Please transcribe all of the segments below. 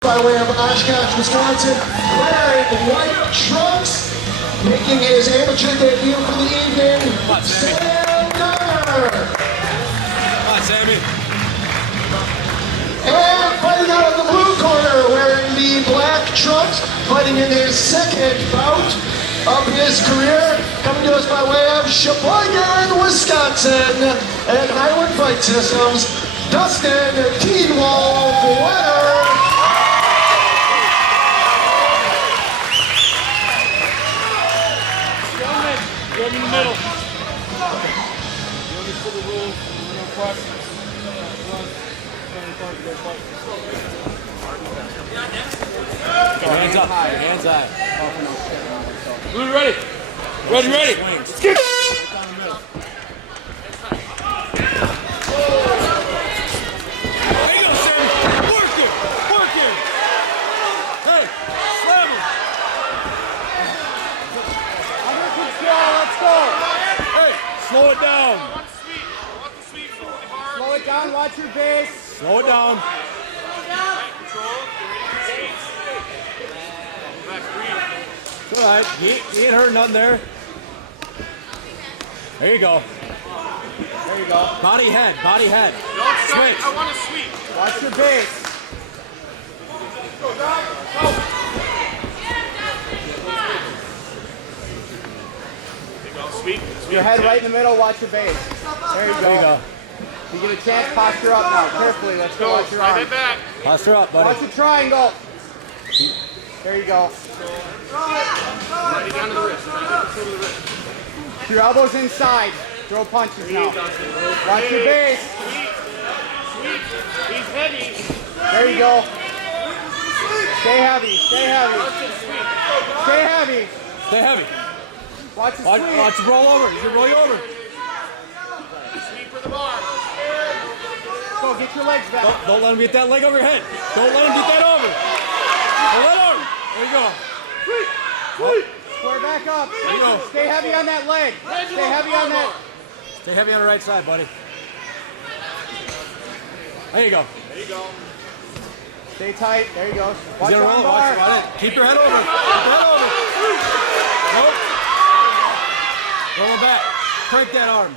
By way of Oshkosh, Wisconsin, wearing white trunks, making his amateur debut for the evening, Sammy Donner. Come on, Sammy. And fighting out of the blue corner, wearing the black trunks, fighting in his second bout of his career, coming to us by way of Sheboygan, Wisconsin, and Highland Fight Systems, Dustin Wetor. Go in the middle. You understood the rules. No questions. Hands up. Hands high. Blue ready. Ready. Let's get it. There you go, Sammy. Work him. Hey, slam him. Let's go. Hey, slow it down. Slow it down, watch your base. Slow it down. It's all right. He ain't hurt nothing there. There you go. Body head. Don't switch. I want to sweep. Watch your base. Sweep. Your head right in the middle, watch your base. There you go. You get a chance, posture up now. Carefully, let's go. Watch your arm. Back. Posture up, buddy. Watch the triangle. There you go. Ready down to the wrist. Your elbows inside. Throw punches now. Watch your base. Sweep. He's heavy. There you go. Stay heavy. Stay heavy. Watch the sweep. Watch it roll over. He's rolling over. Sweep for the bar. Go, get your legs back. Don't let him get that leg over your head. Don't let him get that over. Hold that over. There you go. Square back up. There you go. Stay heavy on that leg. Stay heavy on that. Stay heavy on the right side, buddy. There you go. Stay tight. There you go. Watch He's your gonna roll. bar. Watch it. Keep your head over. Nope. Roll it back. Crank that arm.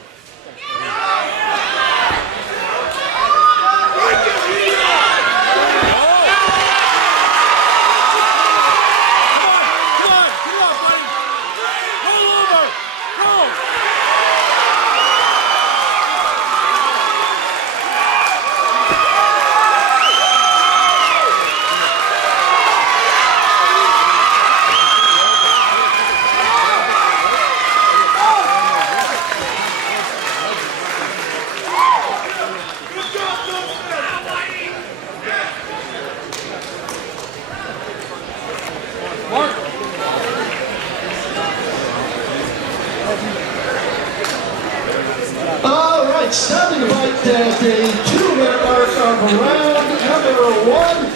All right, starting right at the 2-minute mark of round number 1.